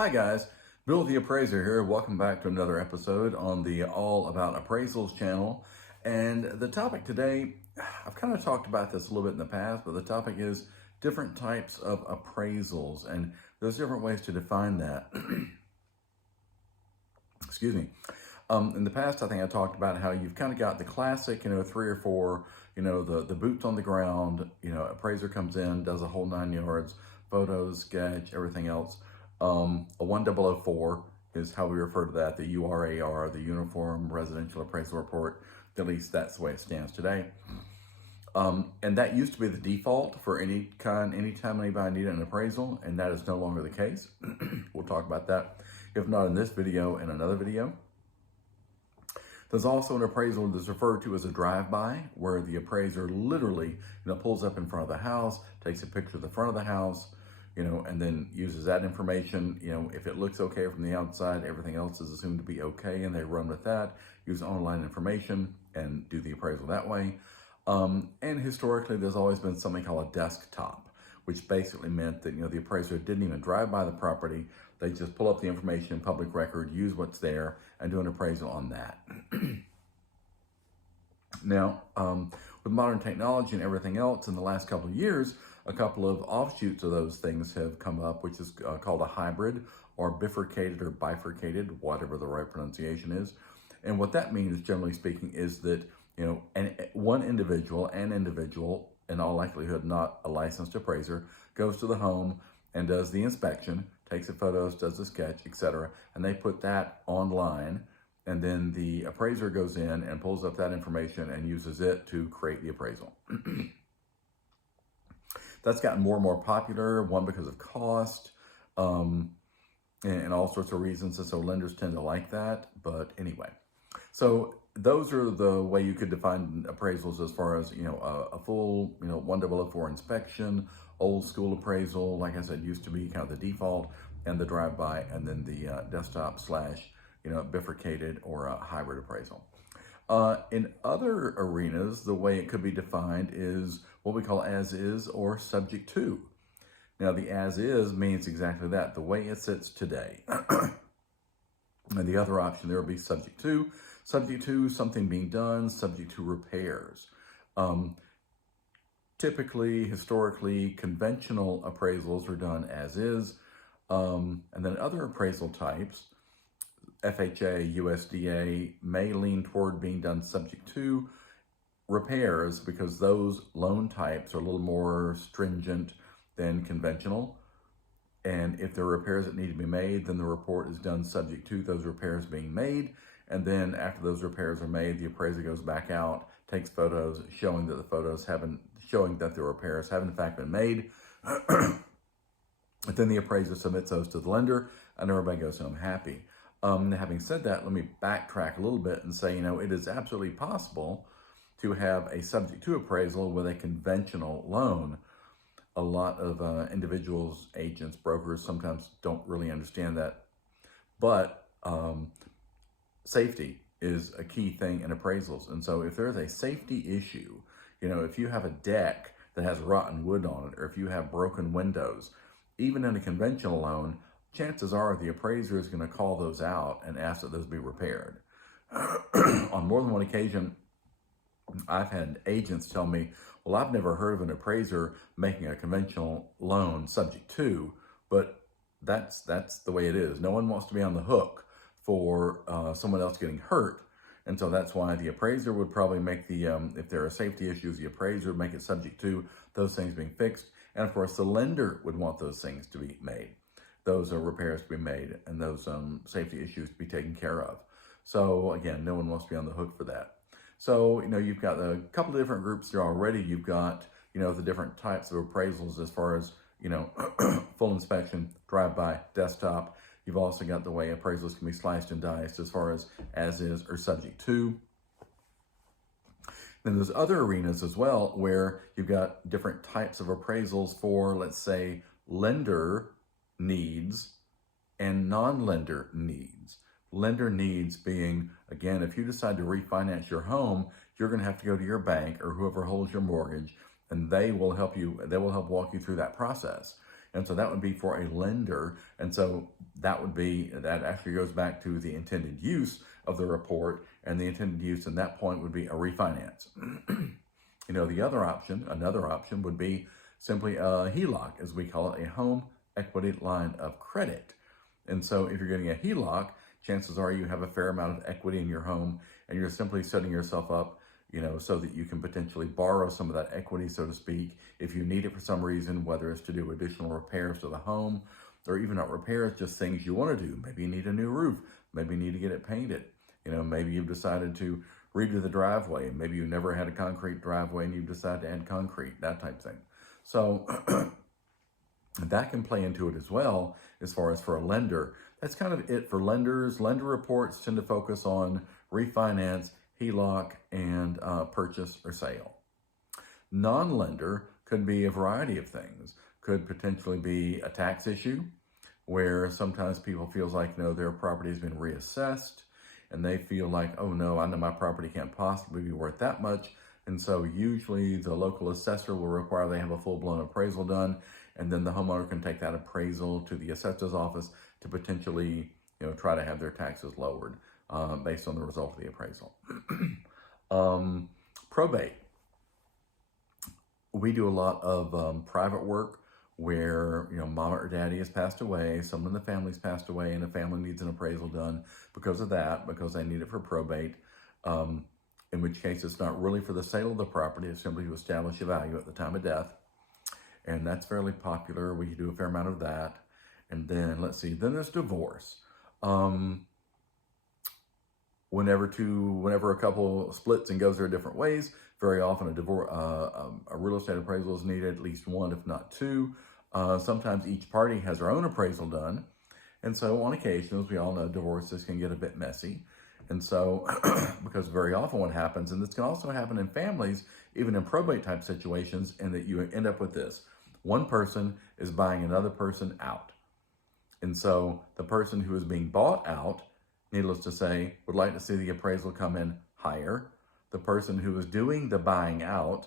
Hi guys, Bill the Appraiser here. Welcome back to another episode on the All About Appraisals channel. And the topic today, I've kind of talked about this a little bit in the past, but the topic is different types of appraisals. And there's different ways to define that. Excuse me. In the past, I think I talked about how you've kind of got the classic, three or four, the boots on the ground, appraiser comes in, does a whole 9 yards, photos, sketch, everything else. A 1004 is how we refer to that, the URAR, the Uniform Residential Appraisal Report. At least that's the way it stands today. And that used to be the default for anytime anybody needed an appraisal, and that is no longer the case. We'll talk about that, if not in this video, in another video. There's also an appraisal that's referred to as a drive-by, where the appraiser literally, pulls up in front of the house, takes a picture of the front of the house, and then uses that information. If it looks okay from the outside, everything else is assumed to be okay, and they run with that, use online information, and do the appraisal that way. And historically, there's always been something called a desktop, which basically meant that, the appraiser didn't even drive by the property. They just pull up the information in public record, use what's there, and do an appraisal on that. Now, with modern technology and everything else, in the last couple of years, a couple of offshoots of those things have come up, which is called a hybrid or bifurcated or bifurcated, whatever the right pronunciation is. And what that means, generally speaking, is that, an individual, in all likelihood not a licensed appraiser, goes to the home and does the inspection, takes the photos, does the sketch, etc., and they put that online, and then the appraiser goes in and pulls up that information and uses it to create the appraisal. That's gotten more and more popular, one, because of cost, and all sorts of reasons, and so lenders tend to like that. But anyway, so those are the way you could define appraisals, as far as, a full, 1004 inspection, old school appraisal, like I said, used to be kind of the default, and the drive-by, and then the desktop / bifurcated or a hybrid appraisal. In other arenas, the way it could be defined is what we call as is or subject to. Now, the as is means exactly that, the way it sits today. And the other option there will be subject to something being done, subject to repairs. Typically, historically, conventional appraisals are done as is. And then other appraisal types, FHA, USDA, may lean toward being done subject to repairs, because those loan types are a little more stringent than conventional. And if there are repairs that need to be made, then the report is done subject to those repairs being made. And then after those repairs are made, the appraiser goes back out, takes photos showing that the repairs have in fact been made. But then the appraiser submits those to the lender, and everybody goes home happy. Having said that, let me backtrack a little bit and say, it is absolutely possible to have a subject to appraisal with a conventional loan. A lot of individuals, agents, brokers sometimes don't really understand that. But safety is a key thing in appraisals. And so if there's a safety issue, if you have a deck that has rotten wood on it, or if you have broken windows, even in a conventional loan, chances are the appraiser is going to call those out and ask that those be repaired. On more than one occasion, I've had agents tell me, well, I've never heard of an appraiser making a conventional loan subject to, but that's the way it is. No one wants to be on the hook for someone else getting hurt. And so that's why the appraiser would probably make if there are safety issues, the appraiser would make it subject to those things being fixed. And of course, the lender would want those things to be made, those repairs to be made, and those safety issues to be taken care of. So again, no one wants to be on the hook for that. So, you've got a couple of different groups there already. You've got, the different types of appraisals as far as, full inspection, drive-by, desktop. You've also got the way appraisals can be sliced and diced as far as is or subject to. Then there's other arenas as well where you've got different types of appraisals for, let's say, lender needs and non-lender needs. Lender needs being, again, if you decide to refinance your home, you're going to have to go to your bank or whoever holds your mortgage, and they will help walk you through that process. And so that would be for a lender. And so that actually goes back to the intended use of the report, and the intended use in that point would be a refinance. Another option would be simply a HELOC, as we call it, a home equity line of credit. And so if you're getting a HELOC, chances are you have a fair amount of equity in your home, and you're simply setting yourself up, so that you can potentially borrow some of that equity, so to speak, if you need it for some reason, whether it's to do additional repairs to the home, or even not repairs, just things you want to do. Maybe you need a new roof. Maybe you need to get it painted. Maybe you've decided to redo the driveway. Maybe you never had a concrete driveway and you've decided to add concrete, that type of thing. So that can play into it as well, as far as for a lender. That's kind of it for lenders. Lender reports tend to focus on refinance, HELOC, and purchase or sale. Non-lender could be a variety of things. Could potentially be a tax issue, where sometimes people feel like, their property has been reassessed, and they feel like, oh no, I know my property can't possibly be worth that much. And so usually the local assessor will require they have a full-blown appraisal done, and then the homeowner can take that appraisal to the assessor's office to potentially, try to have their taxes lowered based on the result of the appraisal. Probate. We do a lot of private work where, mama or daddy has passed away, someone in the family's passed away, and the family needs an appraisal done because of that, because they need it for probate. In which case it's not really for the sale of the property, it's simply to establish a value at the time of death. And that's fairly popular. We do a fair amount of that. And then, then there's divorce. Whenever a couple splits and goes their different ways, very often a real estate appraisal is needed, at least one, if not two. Sometimes each party has their own appraisal done. And so on occasion, as we all know, divorces can get a bit messy. And so, because very often what happens, and this can also happen in families, even in probate type situations, and that you end up with this. One person is buying another person out. And so the person who is being bought out, needless to say, would like to see the appraisal come in higher. The person who is doing the buying out,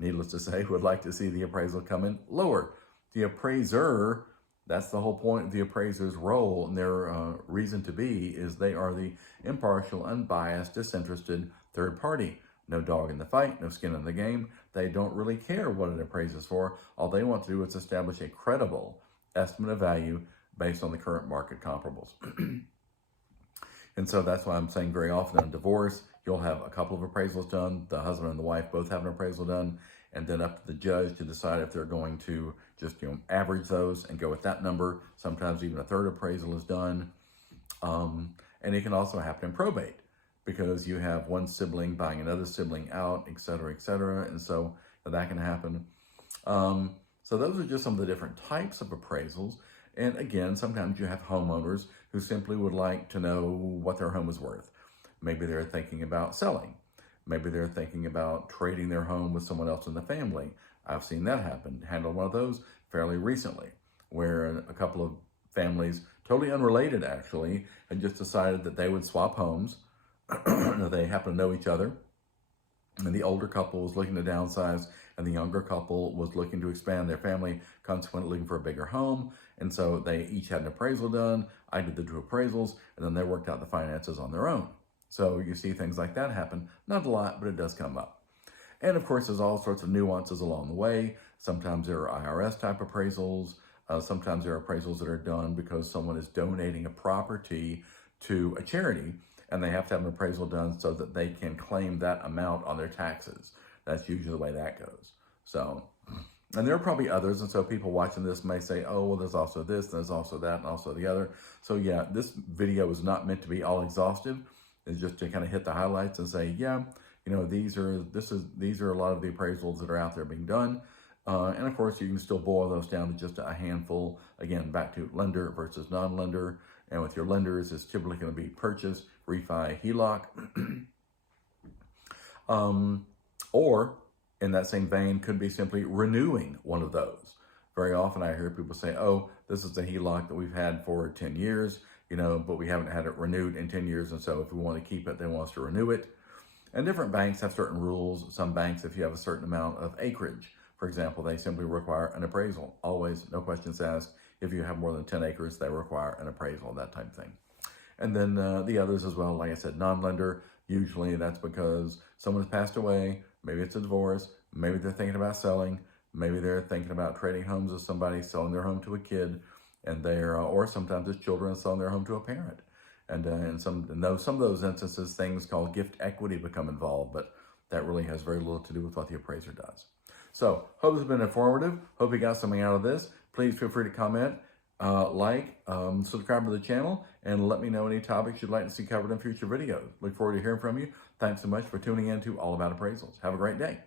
needless to say, would like to see the appraisal come in lower. The appraiser, that's the whole point of the appraiser's role, and their reason to be is they are the impartial, unbiased, disinterested third party. No dog in the fight, no skin in the game. They don't really care what it appraises for. All they want to do is establish a credible estimate of value based on the current market comparables. And so that's why I'm saying very often in divorce, you'll have a couple of appraisals done. The husband and the wife both have an appraisal done, and then up to the judge to decide if they're going to just average those and go with that number. Sometimes even a third appraisal is done. And it can also happen in probate, because you have one sibling buying another sibling out, et cetera, and so that can happen. So those are just some of the different types of appraisals. And again, sometimes you have homeowners who simply would like to know what their home is worth. Maybe they're thinking about selling. Maybe they're thinking about trading their home with someone else in the family. I've seen that happen, handled one of those fairly recently, where a couple of families, totally unrelated actually, had just decided that they would swap homes. They happen to know each other, and the older couple was looking to downsize, and the younger couple was looking to expand their family, consequently looking for a bigger home. And so they each had an appraisal done. I did the two appraisals, and then they worked out the finances on their own. So you see things like that happen. Not a lot, but it does come up. And of course, there's all sorts of nuances along the way. Sometimes there are IRS type appraisals. Sometimes there are appraisals that are done because someone is donating a property to a charity, and they have to have an appraisal done so that they can claim that amount on their taxes. That's usually the way that goes. So, and there are probably others, and so people watching this may say, oh, well, there's also this, there's also that, and also the other. So yeah, this video is not meant to be all exhaustive. It's just to kind of hit the highlights and say, yeah, these are a lot of the appraisals that are out there being done. And of course, you can still boil those down to just a handful. Again, back to lender versus non-lender. And with your lenders, it's typically going to be purchase, refi, HELOC. Or in that same vein, could be simply renewing one of those. Very often I hear people say, oh, this is the HELOC that we've had for 10 years, but we haven't had it renewed in 10 years. And so if we want to keep it, they want us to renew it. And different banks have certain rules. Some banks, if you have a certain amount of acreage, For example, they simply require an appraisal. Always, no questions asked. If you have more than 10 acres, they require an appraisal, that type of thing. And then the others as well, like I said, non-lender, usually that's because someone has passed away, maybe it's a divorce, maybe they're thinking about selling, maybe they're thinking about trading homes with somebody, selling their home to a kid, and they're, or sometimes it's children selling their home to a parent. And some of those instances, things called gift equity become involved, but that really has very little to do with what the appraiser does. So, hope this has been informative. Hope you got something out of this. Please feel free to comment, subscribe to the channel, and let me know any topics you'd like to see covered in future videos. Look forward to hearing from you. Thanks so much for tuning in to All About Appraisals. Have a great day.